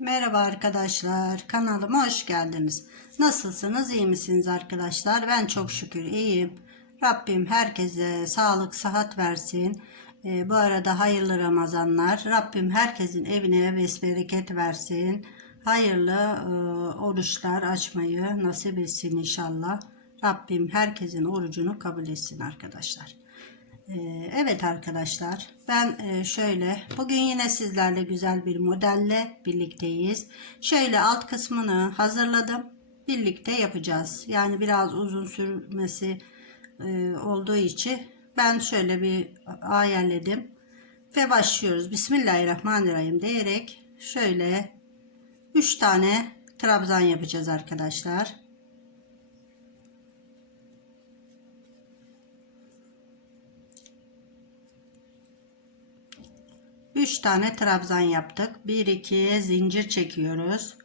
Merhaba arkadaşlar. Kanalıma hoş geldiniz. Nasılsınız? iyi misiniz arkadaşlar? Ben çok şükür iyiyim. Rabbim herkese sağlık, sıhhat versin. Ee, bu arada hayırlı Ramazanlar. Rabbim herkesin evine besbereket versin. Hayırlı e, oruçlar açmayı nasip etsin inşallah. Rabbim herkesin orucunu kabul etsin arkadaşlar. Ee, Evet arkadaşlar ben e, şöyle bugün yine sizlerle güzel bir modelle birlikteyiz. Şöyle alt kısmını hazırladım. Birlikte yapacağız. Yani biraz uzun sürmesi e, olduğu için ben şöyle bir ayarladım. Ve başlıyoruz. Bismillahirrahmanirrahim diyerek şöyle 3 tane trabzan yapacağız arkadaşlar. 3 tane trabzan yaptık. 1 2 zincir çekiyoruz.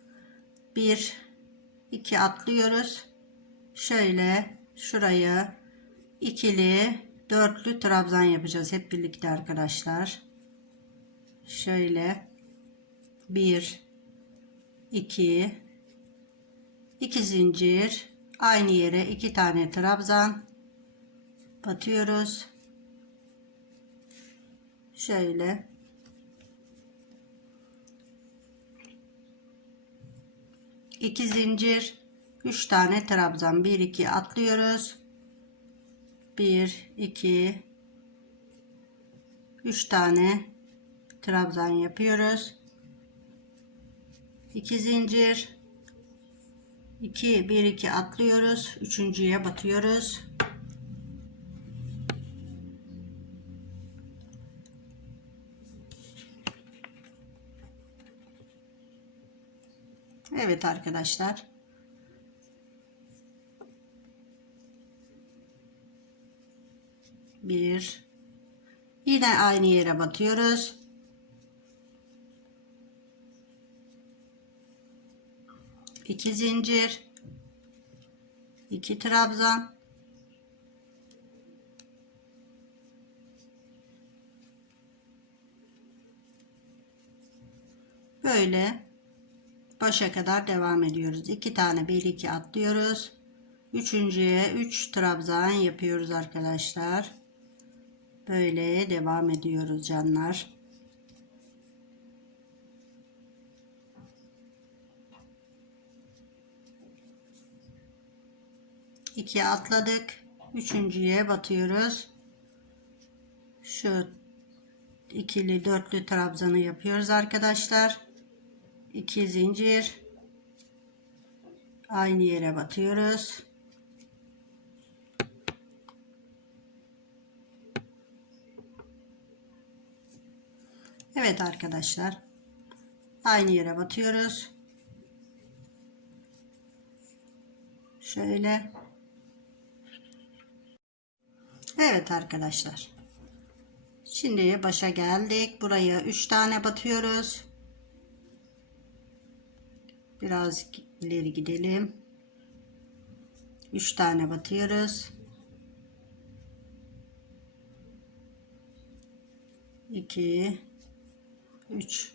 1 2 atlıyoruz. Şöyle şurayı ikili dörtlü trabzan yapacağız hep birlikte arkadaşlar. Şöyle 1 2 2 zincir aynı yere 2 tane trabzan batıyoruz. Şöyle 2 zincir. 3 tane trabzan. 1 2 atlıyoruz. 1 2 3 tane trabzan yapıyoruz. 2 zincir. 2 1 2 atlıyoruz. Üçüncüye batıyoruz Evet arkadaşlar. Bir. Yine aynı yere batıyoruz. İki zincir. iki trabzan. Böyle başa kadar devam ediyoruz. 2 tane 1 2 atlıyoruz. Üçüncüye 3 üç trabzan yapıyoruz arkadaşlar. Böyle devam ediyoruz canlar. İki atladık. Üçüncüye batıyoruz. Şu ikili dörtlü trabzanı yapıyoruz arkadaşlar. 2 zincir aynı yere batıyoruz. Evet arkadaşlar. Aynı yere batıyoruz. Şöyle. Evet arkadaşlar. Şimdi başa geldik. Buraya 3 tane batıyoruz. Biraz ileri gidelim. 3 tane batıyoruz. 2 3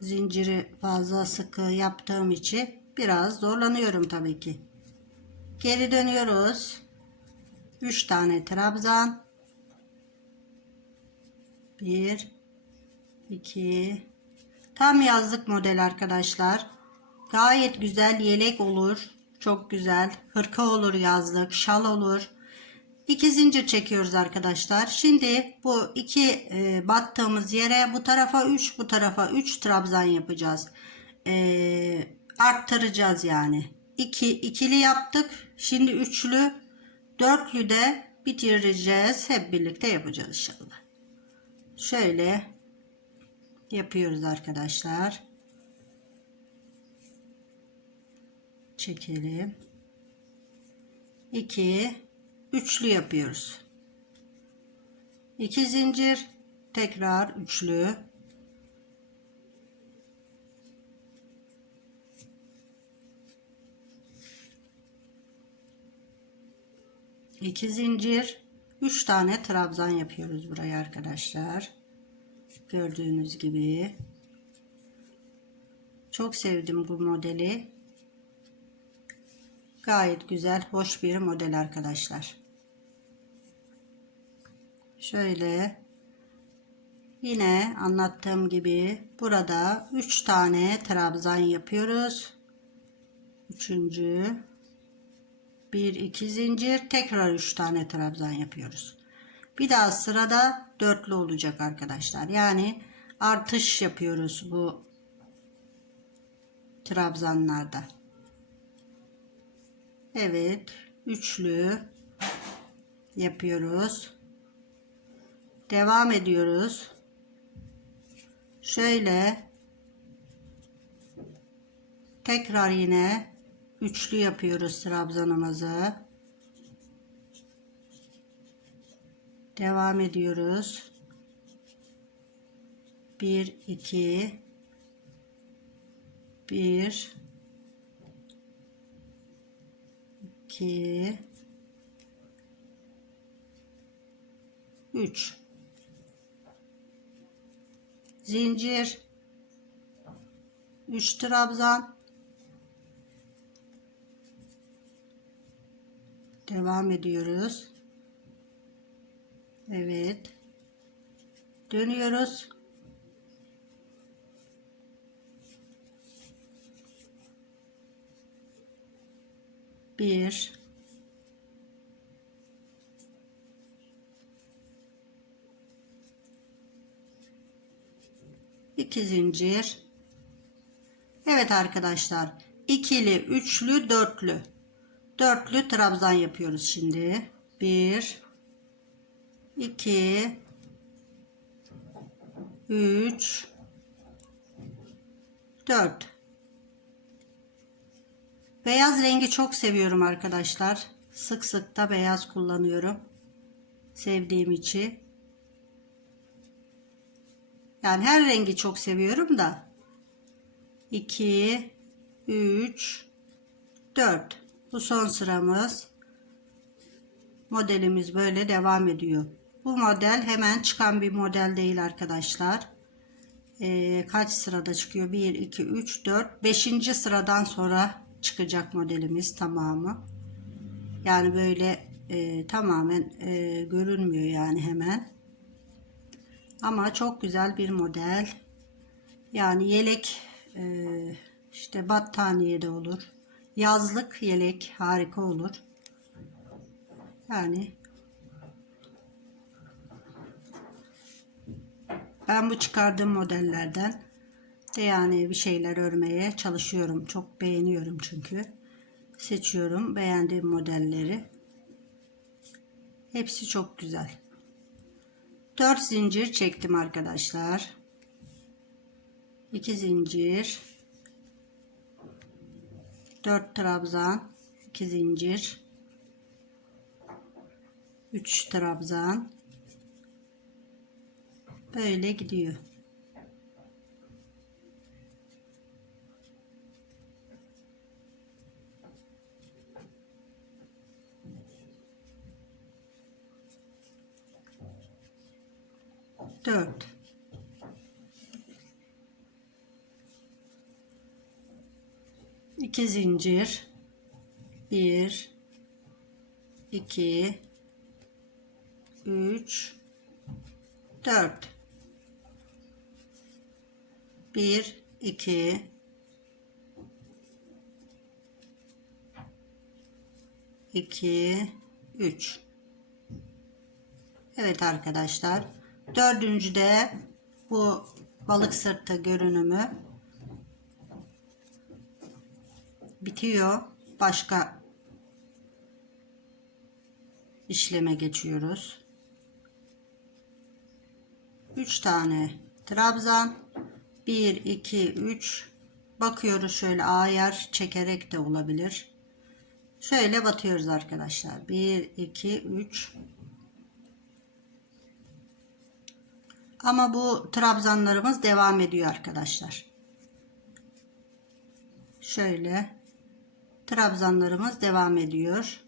Zinciri fazla sıkı yaptığım için biraz zorlanıyorum tabii ki. Geri dönüyoruz. 3 tane trabzan. 1 2 Tam yazlık model arkadaşlar. Gayet güzel yelek olur. Çok güzel. Hırka olur yazlık. Şal olur. İki zincir çekiyoruz arkadaşlar. Şimdi bu iki e, battığımız yere bu tarafa 3 bu tarafa 3 trabzan yapacağız. E, arttıracağız yani. 2 ikili yaptık. Şimdi üçlü dörtlü de bitireceğiz. Hep birlikte yapacağız inşallah. Şöyle yapıyoruz arkadaşlar. Çekelim. 2 üçlü yapıyoruz. 2 zincir tekrar üçlü. İki zincir, üç tane trabzan yapıyoruz buraya arkadaşlar. Gördüğünüz gibi. Çok sevdim bu modeli. Gayet güzel, hoş bir model arkadaşlar. Şöyle yine anlattığım gibi burada 3 tane trabzan yapıyoruz. Üçüncü bir iki zincir tekrar 3 tane trabzan yapıyoruz. Bir daha sırada dörtlü olacak arkadaşlar. Yani artış yapıyoruz bu trabzanlarda. Evet, üçlü yapıyoruz. Devam ediyoruz. Şöyle tekrar yine üçlü yapıyoruz trabzanımızı. Devam ediyoruz. 1 2 1 2 3 zincir. 3 trabzan. Devam ediyoruz Evet. Dönüyoruz. Bir. İki zincir. Evet arkadaşlar ikili üçlü dörtlü. Dörtlü trabzan yapıyoruz şimdi. Bir iki üç dört Beyaz rengi çok seviyorum arkadaşlar. Sık sık da beyaz kullanıyorum. Sevdiğim için. Yani her rengi çok seviyorum da. 2 3 4 Bu son sıramız. Modelimiz böyle devam ediyor. Bu model hemen çıkan bir model değil arkadaşlar. Ee, kaç sırada çıkıyor? 1 2 3 4 5. sıradan sonra çıkacak modelimiz tamamı. Yani böyle e, tamamen e, görünmüyor yani hemen. Ama çok güzel bir model. Yani yelek e, işte battaniye de olur. Yazlık yelek harika olur. Yani ben bu çıkardığım modellerden de yani bir şeyler örmeye çalışıyorum. Çok beğeniyorum çünkü. Seçiyorum beğendiğim modelleri. Hepsi çok güzel. 4 zincir çektim arkadaşlar. 2 zincir. 4 trabzan. 2 zincir. 3 trabzan. Böyle gidiyor. dört. İki zincir. Bir. İki. Üç. Dört bir iki. İki üç. Evet arkadaşlar. Dördüncü de bu balık sırtı görünümü. Bitiyor. Başka işleme geçiyoruz. 3 tane trabzan 1 2 3 bakıyoruz şöyle ayar çekerek de olabilir. Şöyle batıyoruz arkadaşlar. 1 2 3 Ama bu trabzanlarımız devam ediyor arkadaşlar. Şöyle trabzanlarımız devam ediyor.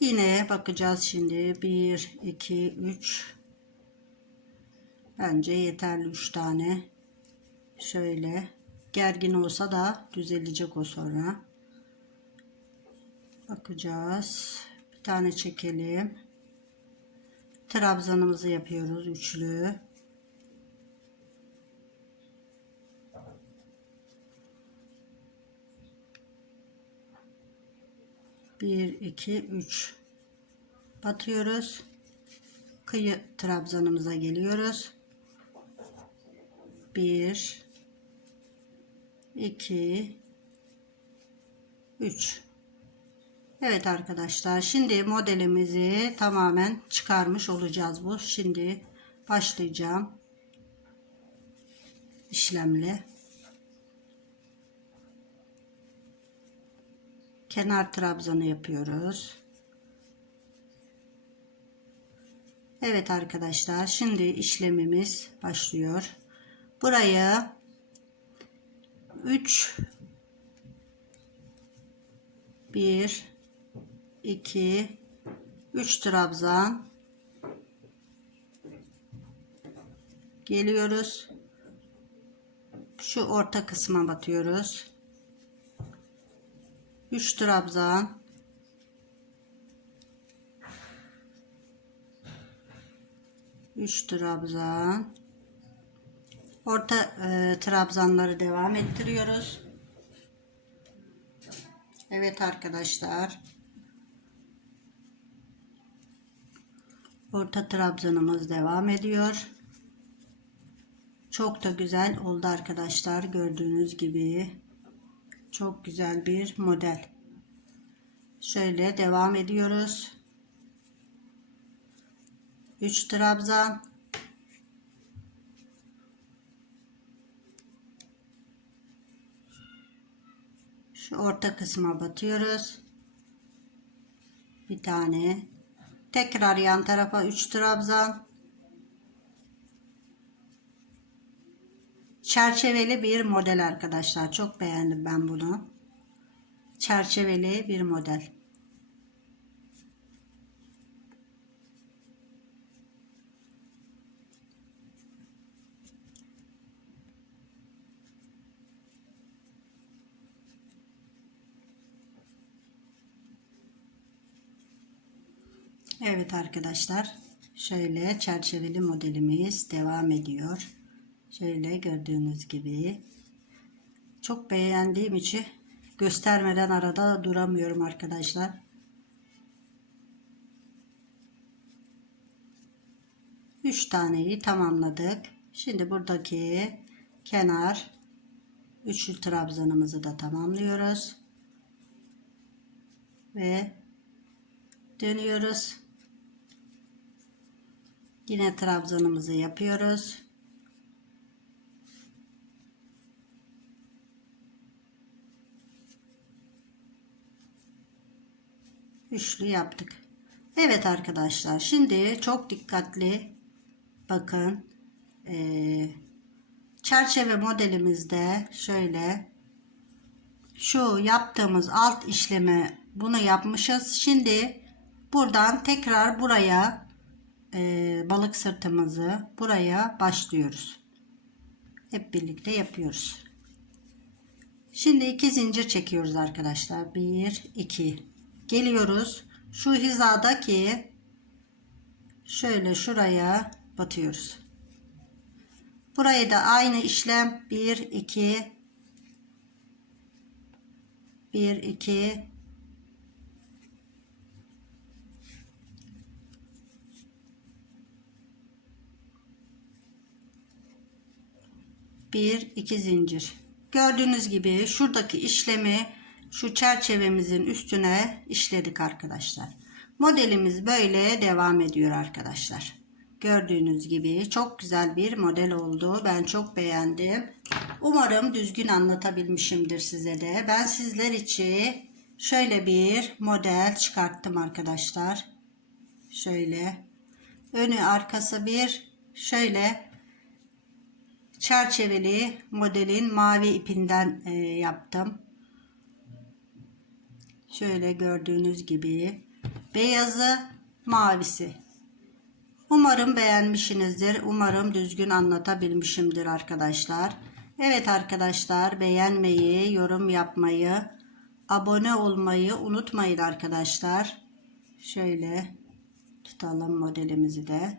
Yine bakacağız şimdi 1 2 3 Bence yeterli 3 tane. Şöyle gergin olsa da düzelecek o sonra. Bakacağız. Bir tane çekelim. Trabzanımızı yapıyoruz üçlü. Bir, iki, üç. Batıyoruz. Kıyı trabzanımıza geliyoruz. Bir, iki, üç. Evet arkadaşlar şimdi modelimizi tamamen çıkarmış olacağız bu. Şimdi başlayacağım işlemle. Kenar trabzanı yapıyoruz. Evet arkadaşlar şimdi işlemimiz başlıyor. Buraya 3 1 2 3 trabzan geliyoruz. Şu orta kısma batıyoruz. 3 trabzan Üç trabzan orta e, trabzanları devam ettiriyoruz. Evet arkadaşlar. Orta trabzanımız devam ediyor. Çok da güzel oldu arkadaşlar. Gördüğünüz gibi. Çok güzel bir model. Şöyle devam ediyoruz. 3 trabzan. Şu orta kısma batıyoruz. Bir tane. Tekrar yan tarafa 3 trabzan. Çerçeveli bir model arkadaşlar. Çok beğendim ben bunu. Çerçeveli bir model. Evet arkadaşlar. Şöyle çerçeveli modelimiz devam ediyor. Şöyle gördüğünüz gibi. Çok beğendiğim için göstermeden arada duramıyorum arkadaşlar. Üç taneyi tamamladık. Şimdi buradaki kenar üçlü trabzanımızı da tamamlıyoruz. Ve dönüyoruz. Yine trabzanımızı yapıyoruz. Üçlü yaptık. Evet arkadaşlar şimdi çok dikkatli bakın ee, çerçeve modelimizde şöyle şu yaptığımız alt işlemi bunu yapmışız. Şimdi buradan tekrar buraya e, balık sırtımızı buraya başlıyoruz. Hep birlikte yapıyoruz. Şimdi iki zincir çekiyoruz arkadaşlar. 1 2 geliyoruz. Şu hizadaki şöyle şuraya batıyoruz. Burayı da aynı işlem 1 2 1 2 bir iki zincir. Gördüğünüz gibi şuradaki işlemi şu çerçevemizin üstüne işledik arkadaşlar. Modelimiz böyle devam ediyor arkadaşlar. Gördüğünüz gibi çok güzel bir model oldu. Ben çok beğendim. Umarım düzgün anlatabilmişimdir size de. Ben sizler için şöyle bir model çıkarttım arkadaşlar. Şöyle. Önü arkası bir. Şöyle çerçeveli modelin mavi ipinden e, yaptım. Şöyle gördüğünüz gibi beyazı mavisi. Umarım beğenmişsinizdir. Umarım düzgün anlatabilmişimdir arkadaşlar. Evet arkadaşlar beğenmeyi, yorum yapmayı, abone olmayı unutmayın arkadaşlar. Şöyle tutalım modelimizi de.